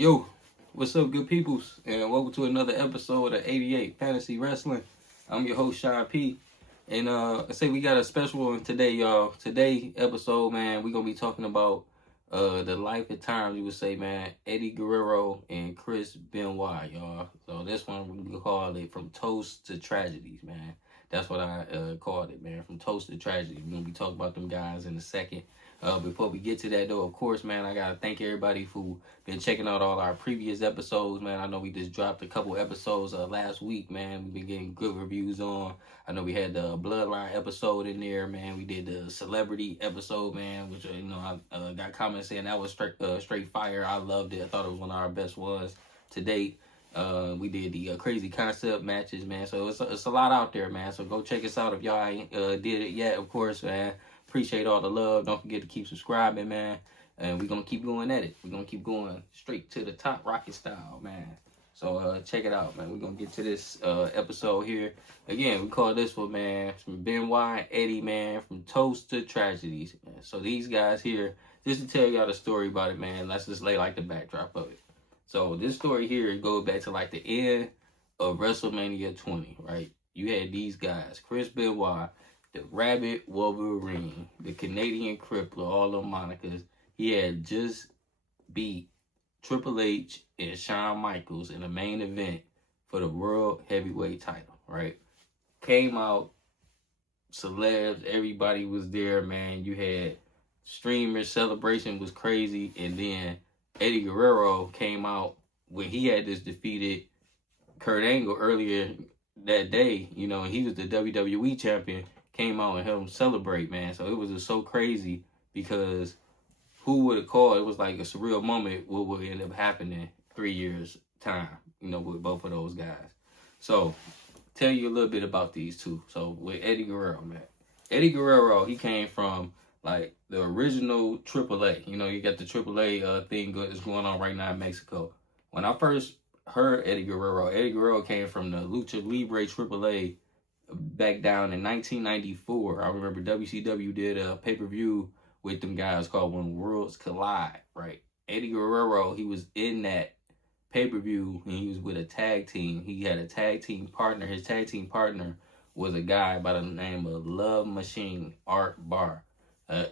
Yo, what's up, good peoples? And welcome to another episode of 88 Fantasy Wrestling. I'm your host, Sean P. And I say we got a special one today, y'all. Today episode, man, we're gonna be talking about the life and times, you would say, man, Eddie Guerrero and Chris Benoit, y'all. So this one we call it From Toast to Tragedies, man. That's what I called it, man. From Toast to Tragedy. We're gonna be talking about them guys in a second. Before we get to that, though, of course, man, I gotta thank everybody who been checking out all our previous episodes, man. I know we just dropped a couple episodes last week, man. We've been getting good reviews on. I know we had the Bloodline episode in there, man. We did the Celebrity episode, man, which, I got comments saying that was straight fire. I loved it. I thought it was one of our best ones to date. We did the crazy concept matches, man. So it's a lot out there, man. So go check us out if y'all ain't did it yet, of course, man. Appreciate all the love. Don't forget to keep subscribing, man. And we're going to keep going at it. We're going to keep going straight to the top, rocket style, man. So check it out, man. We're going to get to this episode here. Again, we call this one, man, from Benoit and Eddie, man, from Toast to Tragedies. Man. So these guys here, just to tell y'all the story about it, man, let's just lay like the backdrop of it. So this story here goes back to like the end of WrestleMania 20, right? You had these guys, Chris Benoit, the Rabbit Wolverine, the Canadian Crippler, all the monikers. He had just beat Triple H and Shawn Michaels in the main event for the World Heavyweight title, right? Came out, celebs, everybody was there, man. You had streamers, celebration was crazy, and then Eddie Guerrero came out when he had just defeated Kurt Angle earlier that day, and he was the WWE champion. Came out and helped him celebrate, man. So it was just so crazy because who would have called? It was like a surreal moment what would end up happening 3 years time, with both of those guys. So tell you a little bit about these two. So with Eddie Guerrero, man. Eddie Guerrero, he came from like the original AAA. You got the AAA thing that's going on right now in Mexico. When I first heard Eddie Guerrero came from the Lucha Libre AAA back down in 1994. I remember WCW did a pay-per-view with them guys called When Worlds Collide, right? Eddie Guerrero, he was in that pay-per-view and he was with a tag team. He had a tag team partner. His tag team partner was a guy by the name of Love Machine Art Barr.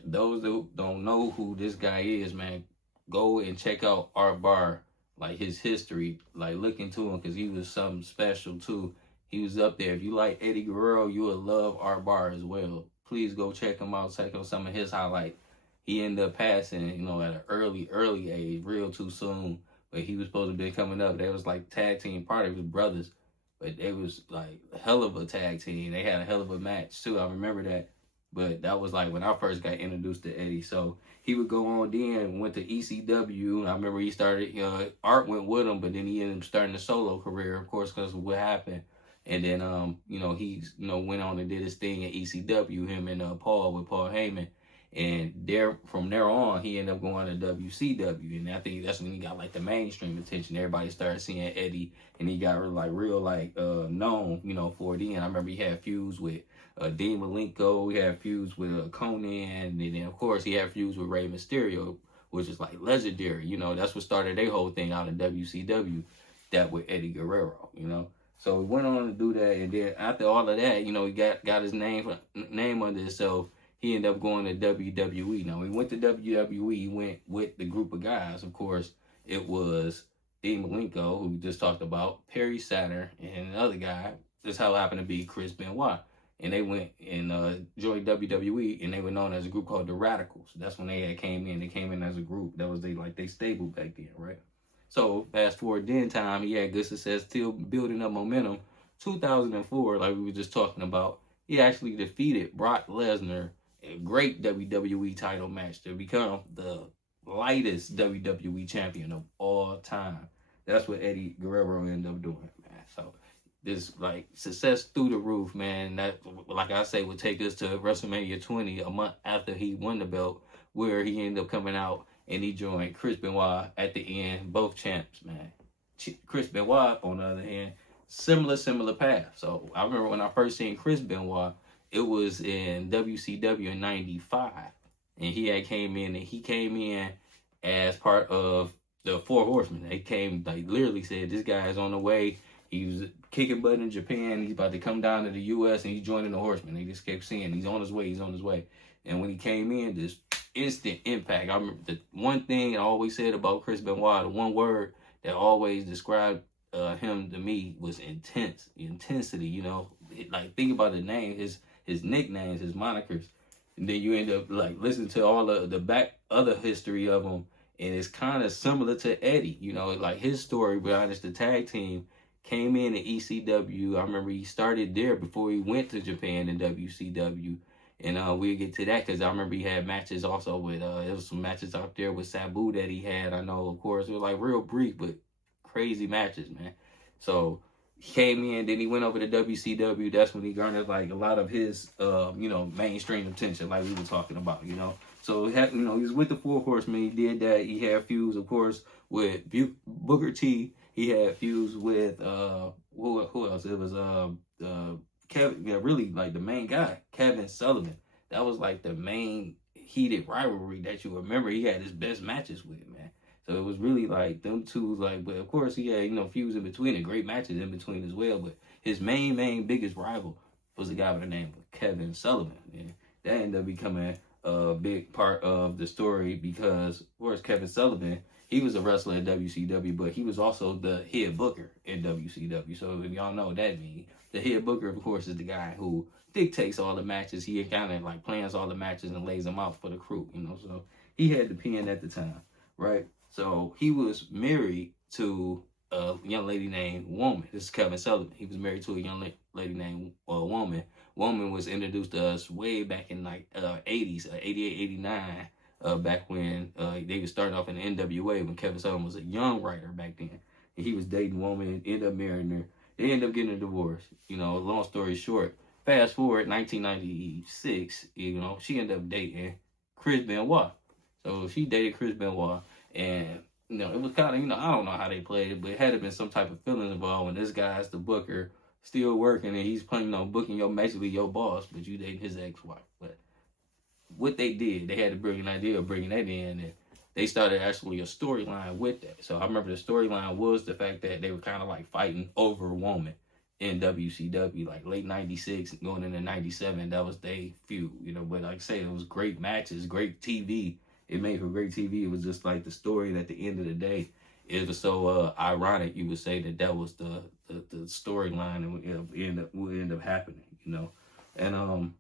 Those that don't know who this guy is, man, go and check out Art Barr, like his history, like look into him because he was something special too. He was up there. If you like Eddie Guerrero, you will love Art Barr as well. Please go check him out. Check out some of his highlights. He ended up passing, at an early age, real too soon. But he was supposed to be coming up. They was like tag team party with brothers. But they was like a hell of a tag team. They had a hell of a match too. I remember that. But that was like when I first got introduced to Eddie. So he would go on then, went to ECW. I remember he started, Art went with him, but then he ended up starting a solo career, of course, because of what happened. And then, he, went on and did his thing at ECW, him and Paul Heyman. And from there on, he ended up going to WCW. And I think that's when he got, like, the mainstream attention. Everybody started seeing Eddie, and he got, real known, for it. And I remember he had feuds with Dean Malenko. He had feuds with Conan. And then, of course, he had feuds with Rey Mysterio, which is, like, legendary. That's what started their whole thing out in WCW, that with Eddie Guerrero, So he went on to do that, and then after all of that, he got his name under himself. He ended up going to WWE. Now, he went to WWE. He went with the group of guys. Of course, it was Dean Malenko, who we just talked about, Perry Saturn, and another guy. This how it happened to be Chris Benoit. And they went and joined WWE, and they were known as a group called the Radicals. That's when they had came in. They came in as a group. That was they stable back then, right? So fast forward then time, he had good success, still building up momentum. 2004, like we were just talking about, he actually defeated Brock Lesnar, a great WWE title match to become the lightest WWE champion of all time. That's what Eddie Guerrero ended up doing, man. So this success through the roof, man. That, like I say, would take us to WrestleMania 20, a month after he won the belt, where he ended up coming out and he joined Chris Benoit at the end, both champs, man. Chris Benoit, on the other hand, similar path. So I remember when I first seen Chris Benoit, it was in WCW in 95. And he came in as part of the Four Horsemen. They came, like, literally said, this guy is on the way. He was kicking butt in Japan. He's about to come down to the U.S. and he's joining the Horsemen. They just kept saying, he's on his way, he's on his way. And when he came in, this instant impact. I remember the one thing I always said about Chris Benoit, the one word that always described him to me was intense. Intensity, you know. Like, think about the name, his nicknames, his monikers. And then you end up, like, listening to all the back other history of him. And it's kind of similar to Eddie, you know, like his story behind the tag team came in at ECW. I remember he started there before he went to Japan in WCW. And we'll get to that because I remember he had matches also with, there was some matches out there with Sabu that he had. I know, of course, it was like real brief, but crazy matches, man. So he came in, then he went over to WCW. That's when he garnered like a lot of his, you know, mainstream attention, like we were talking about, you know. So, you know, he was with the Four Horsemen. He did that. He had feuds, of course, with Booker T. He had feuds with, who else? It was Kevin, yeah, really, like, the main guy, Kevin Sullivan. That was, like, the main heated rivalry that you remember. He had his best matches with, man. So it was really, like, them two, like, but, of course, he had, you know, feuds in between and great matches in between as well. But his main biggest rival was a guy by the name of Kevin Sullivan. And that ended up becoming a big part of the story because, of course, Kevin Sullivan, he was a wrestler in WCW, but he was also the head booker in WCW. So if y'all know what that means, the head booker, of course, is the guy who dictates all the matches. He kind of like plans all the matches and lays them out for the crew, you know. So he had the pen at the time, right? So he was married to a young lady named Woman. This is Kevin Sullivan. He was married to a young lady named Woman. Woman was introduced to us way back in like 80s, 88, 89, back when they were starting off in the NWA when Kevin Sullivan was a young writer back then. And he was dating Woman, ended up marrying her. They ended up getting a divorce. You know, long story short, fast forward 1996, you know, she ended up dating Chris Benoit. So she dated Chris Benoit. And, you know, it was kind of, you know, I don't know how they played it, but it had to been some type of feelings involved when this guy's the booker, still working, and he's playing, you know, booking basically your boss, but you dating his ex-wife. But what they did, they had to bring an idea of bringing that in, and they started actually a storyline with that. So I remember the storyline was the fact that they were kind of like fighting over a woman in WCW, like late 96, going into 97, that was their feud, you know. But like I say, it was great matches, great TV. It made for great TV. It was just like the story, and at the end of the day, it was so ironic, you would say that was the storyline and would end up happening, you know. And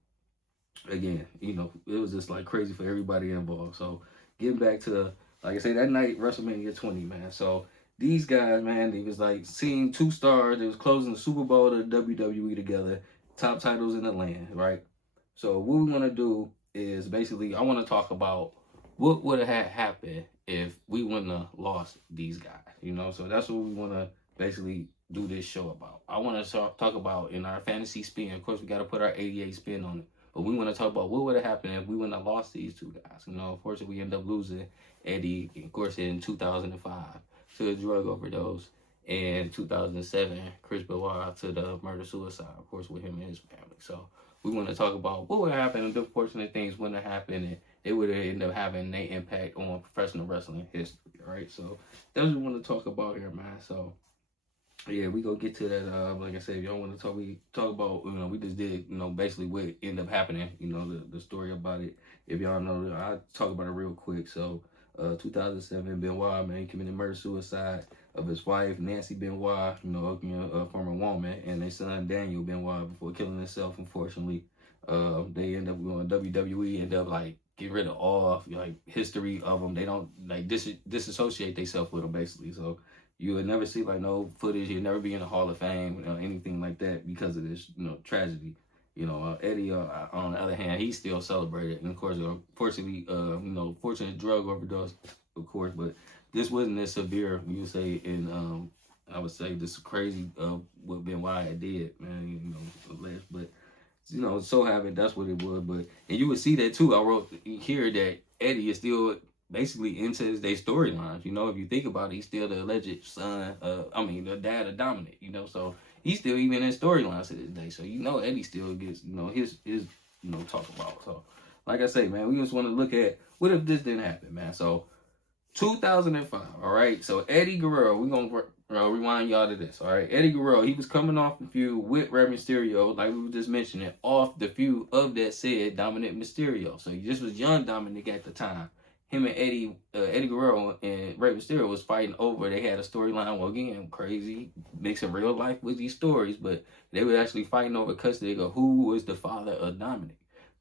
again, you know, it was just like crazy for everybody involved. So getting back to, like I say, that night, WrestleMania 20, man. So these guys, man, they was like seeing two stars. They was closing the Super Bowl to the WWE together, top titles in the land, right? So what we want to do is basically, I want to talk about what would have happened if we wouldn't have lost these guys, you know? So that's what we want to basically do this show about. I want to talk about in our fantasy spin. Of course, we got to put our 88 spin on it. But we want to talk about what would have happened if we wouldn't have lost these two guys. You know, unfortunately, we end up losing Eddie, of course, in 2005 to a drug overdose. And 2007, Chris Benoit to the murder-suicide, of course, with him and his family. So we want to talk about what would happen if the fortunate things wouldn't have happened, and it would end up having an impact on professional wrestling history, right? So that's what we want to talk about here, man. So yeah, we gonna get to that. Like I said, if y'all want to talk, we talk about, you know, we just did, you know, basically what ended up happening, you know, the story about it. If y'all know, I'll talk about it real quick. So 2007, Benoit, man, committed murder-suicide of his wife, Nancy Benoit, you know, a former woman, and their son, Daniel Benoit, before killing himself, unfortunately. They end up going WWE, end up, like, get rid of all, like, history of them. They don't, like, disassociate themselves with them, basically. So you would never see, like, no footage. You'd never be in the Hall of Fame, you know, anything like that because of this, you know, tragedy. You know, Eddie, on the other hand, he's still celebrated. And, of course, unfortunately, you know, fortunate drug overdose, of course. But this wasn't as severe, you would say, in, I would say, this crazy what Benoit did, man, you know, but, you know, so happened, that's what it was. But, and you would see that, too. I wrote here that Eddie is still basically into their storylines. You know, if you think about it, he's still the alleged son, the dad of Dominic, you know, so he's still even in storylines to this day. So, you know, Eddie still gets, you know, his you know, talk about. So, like I say, man, we just want to look at what if this didn't happen, man. So, 2005, all right? So Eddie Guerrero, we're going to rewind y'all to this, all right? Eddie Guerrero, he was coming off the feud with Rey Mysterio, like we were just mentioning, off the feud of that said Dominic Mysterio. So this was young Dominic at the time. Him and Eddie Guerrero and Rey Mysterio was fighting over. They had a storyline, well, again, crazy, mixing real life with these stories, but they were actually fighting over custody of who was the father of Dominic.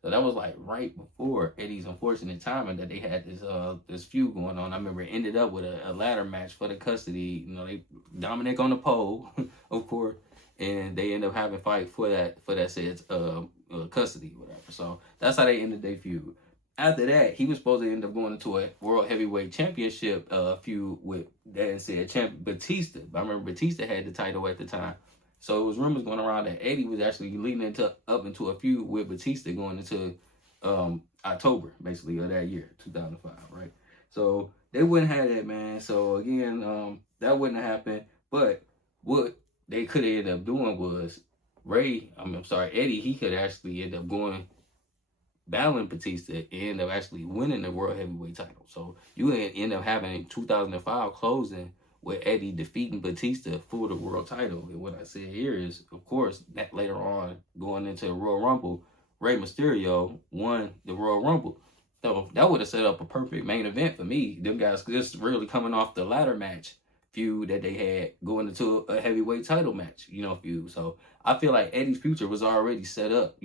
So that was like right before Eddie's unfortunate timing that they had this feud going on. I remember it ended up with a ladder match for the custody. You know, they Dominic on the pole, of course, and they end up having a fight for that said custody, whatever. So that's how they ended their feud. After that, he was supposed to end up going into a World Heavyweight Championship feud with that said champion Batista. I remember Batista had the title at the time. So it was rumors going around that Eddie was actually leading up into a feud with Batista going into October, basically, of that year, 2005, right? So they wouldn't have that, man. So again, that wouldn't have happened. But what they could have ended up doing was Eddie, he could actually end up going battling Batista and end up actually winning the World Heavyweight title. So you end up having 2005 closing with Eddie defeating Batista for the world title. And what I said here is, of course, that later on going into the Royal Rumble, Rey Mysterio won the Royal Rumble. So that would have set up a perfect main event for me. Them guys just really coming off the ladder match feud that they had going into a heavyweight title match, feud. So I feel like Eddie's future was already set up,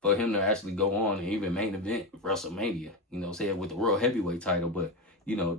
for him to actually go on and even main event WrestleMania, say it with the World Heavyweight title. But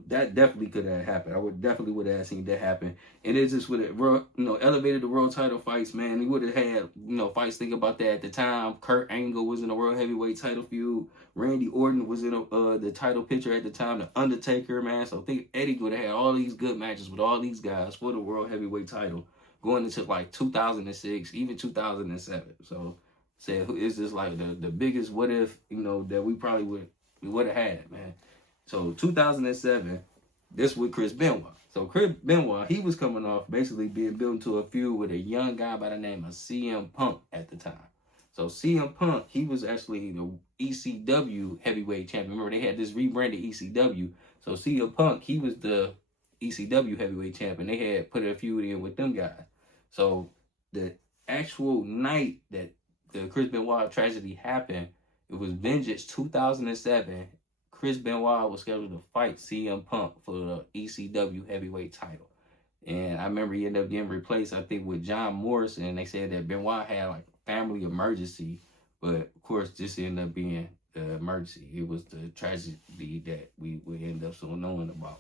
that definitely could have happened. I definitely would have seen that happen. And it just would have, elevated the world title fights, man. He would have had, fights. Think about that at the time. Kurt Angle was in the World Heavyweight title feud. Randy Orton was in the title picture at the time. The Undertaker, man. So I think Eddie would have had all these good matches with all these guys for the World Heavyweight title going into like 2006, even 2007. So it's just like the biggest what if, that we probably would have had, man. So 2007, this with Chris Benoit. So Chris Benoit, he was coming off basically being built into a feud with a young guy by the name of CM Punk at the time. So CM Punk, he was actually the ECW heavyweight champion. Remember, they had this rebranded ECW. So CM Punk, he was the ECW heavyweight champion. They had put a feud in with them guys. So the actual night that the Chris Benoit tragedy happened, it was Vengeance 2007. Chris Benoit was scheduled to fight CM Punk for the ECW heavyweight title. And I remember he ended up getting replaced, I think, with John Morrison. And they said that Benoit had like a family emergency. But of course, this ended up being the emergency. It was the tragedy that we would end up so knowing about.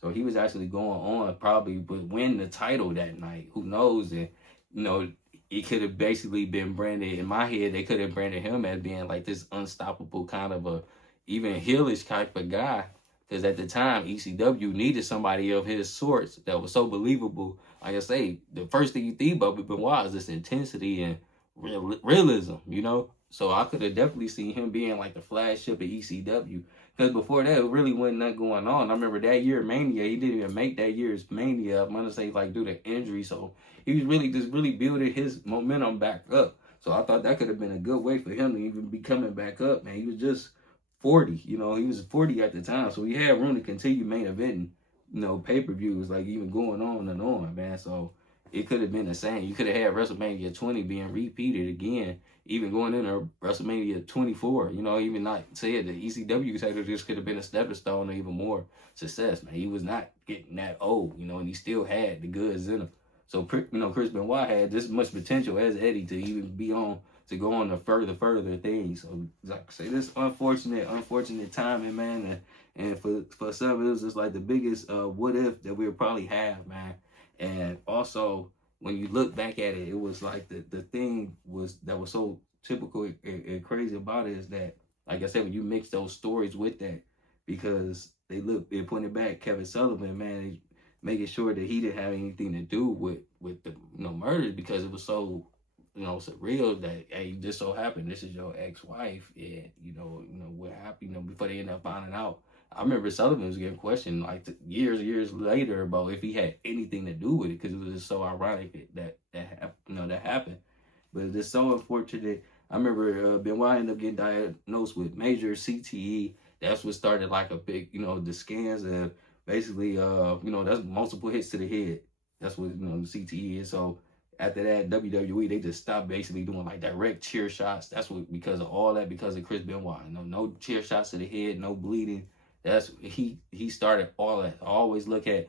So he was actually going on probably would win the title that night. Who knows? And, it could have basically been branded, in my head, they could have branded him as being like this unstoppable kind of a even heelish type of guy. Because at the time, ECW needed somebody of his sorts that was so believable. Like I say, the first thing you think about with Benoit is this intensity and realism, So I could have definitely seen him being like the flagship of ECW. Because before that, it really wasn't nothing going on. I remember that year, Mania, he didn't even make that year's Mania. I'm going to say, like, due to injury. So he was really building his momentum back up. So I thought that could have been a good way for him to even be coming back up, man. He was just 40, he was 40 at the time. So he had room to continue main eventing, pay-per-views, like even going on and on, man. So it could have been the same. You could have had WrestleMania 20 being repeated again, even going into WrestleMania 24, even not said the ECW title just could have been a stepping stone to even more success, man. He was not getting that old, and he still had the goods in him. So, Chris Benoit had this much potential as Eddie to even be on, to go on to further things. So, like I say, this unfortunate timing, man. And for some, it was just like the biggest what if that we'll probably have, man. And also, when you look back at it, it was like the thing that was so typical and crazy about it is that, like I said, when you mix those stories with that, because they're putting back Kevin Sullivan, man, making sure that he didn't have anything to do with the murders, because it was so surreal that, hey, this so happened, this is your ex-wife, and what happened, before they end up finding out. I remember Sullivan was getting questioned like years later about if he had anything to do with it, because it was just so ironic that happened. But it's just so unfortunate. I remember Benoit ended up getting diagnosed with major CTE. That's what started like a big, the scans of basically, that's multiple hits to the head. That's what, CTE is. So after that, WWE, they just stopped basically doing like direct chair shots. That's what, because of all that, because of Chris Benoit. No chair shots to the head, no bleeding. He started all that. I always look at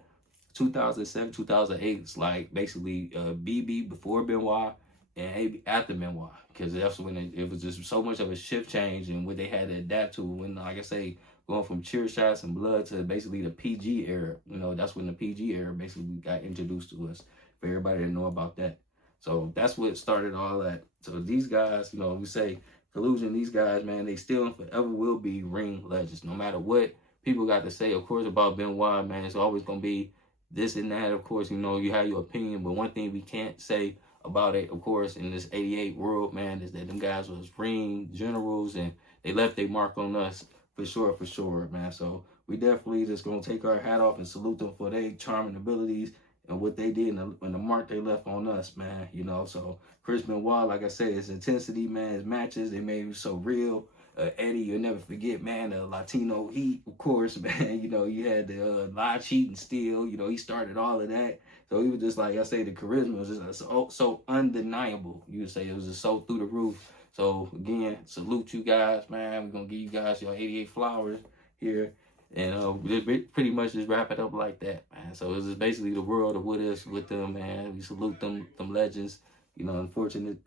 2007, 2008. It's like basically BB before Benoit and AB after Benoit, because that's when it was just so much of a shift change and what they had to adapt to. When, like I say, going from cheer shots and blood to basically the PG era. That's when the PG era basically got introduced to us, for everybody to know about that. So that's what started all that. So these guys, we say collusion, these guys, man, they still and forever will be ring legends. No matter what people got to say, of course, about Benoit, man, it's always going to be this and that. Of course, you have your opinion, but one thing we can't say about it, of course, in this 88 world, man, is that them guys was ring generals, and they left their mark on us for sure, man. So we definitely just gonna take our hat off and salute them for their charming abilities and what they did and the mark they left on us, man. So Chris Benoit, like I said, his intensity, man, his matches, they made him so real. Eddie, you'll never forget, man, the Latino heat, of course, man. You had the live cheating still. He started all of that. So he was just, like I say, the charisma was just so undeniable. You would say it was just so through the roof. So again, salute you guys, man. We're gonna give you guys your 88 flowers here. And we pretty much just wrap it up like that, man. So it's just basically the world of what is with them, man. We salute them legends, unfortunate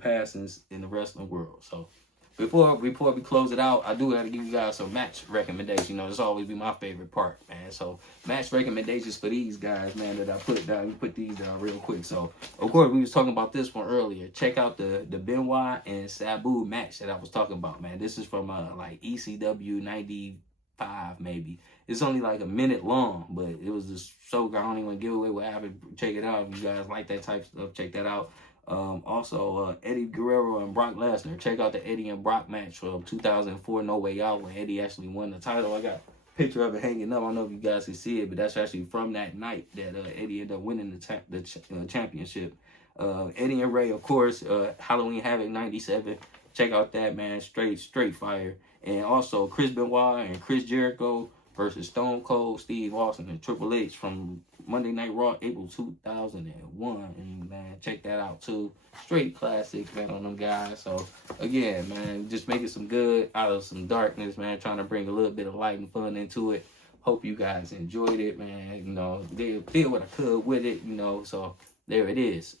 passings in the wrestling world. So before we close it out, I do have to give you guys some match recommendations. This always be my favorite part, man. So match recommendations for these guys, man, that I put down. We put these down real quick. So of course we was talking about this one earlier. Check out the Benoit and Sabu match that I was talking about, man. This is from like ECW 95 maybe. It's only like a minute long, but it was just so good. I don't even want to give away what happened. Check it out. If you guys like that type of stuff, check that out. Also, Eddie Guerrero and Brock Lesnar. Check out the Eddie and Brock match from 2004 No Way Out, when Eddie actually won the title. I got a picture of it hanging up. I don't know if you guys can see it, but that's actually from that night that Eddie ended up winning the championship. Eddie and Ray, of course, Halloween Havoc 97. Check out that, man. Straight fire. And also Chris Benoit and Chris Jericho versus Stone Cold Steve Austin and Triple H from Monday Night Raw, April 2001. And man, check that out too. Straight classics, man, on them guys. So again, man, just making some good out of some darkness, man. Trying to bring a little bit of light and fun into it. Hope you guys enjoyed it, man. Did what I could with it, So there it is.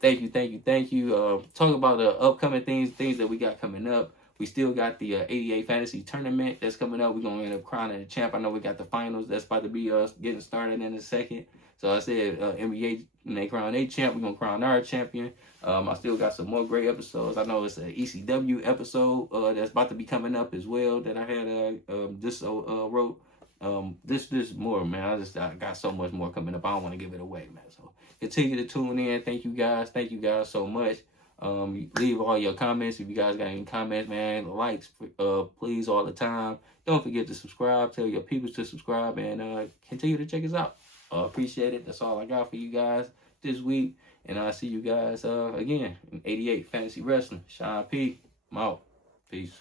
Thank you. Talk about the upcoming things that we got coming up. We still got the 88 Fantasy Tournament that's coming up. We're going to end up crowning the champ. I know we got the finals that's about to be getting started in a second. So I said NBA, when they crown their champ, we're going to crown our champion. I still got some more great episodes. I know it's an ECW episode that's about to be coming up as well that I had wrote. This more, man. I got so much more coming up. I don't want to give it away, man. So continue to tune in. Thank you guys so much. Leave all your comments if you guys got any comments, man. Likes, please, all the time. Don't forget to subscribe. Tell your people to subscribe, and continue to check us out. Appreciate it. That's all I got for you guys this week, and I'll see you guys again in 88 Fantasy Wrestling. Sean P. I'm out. Peace.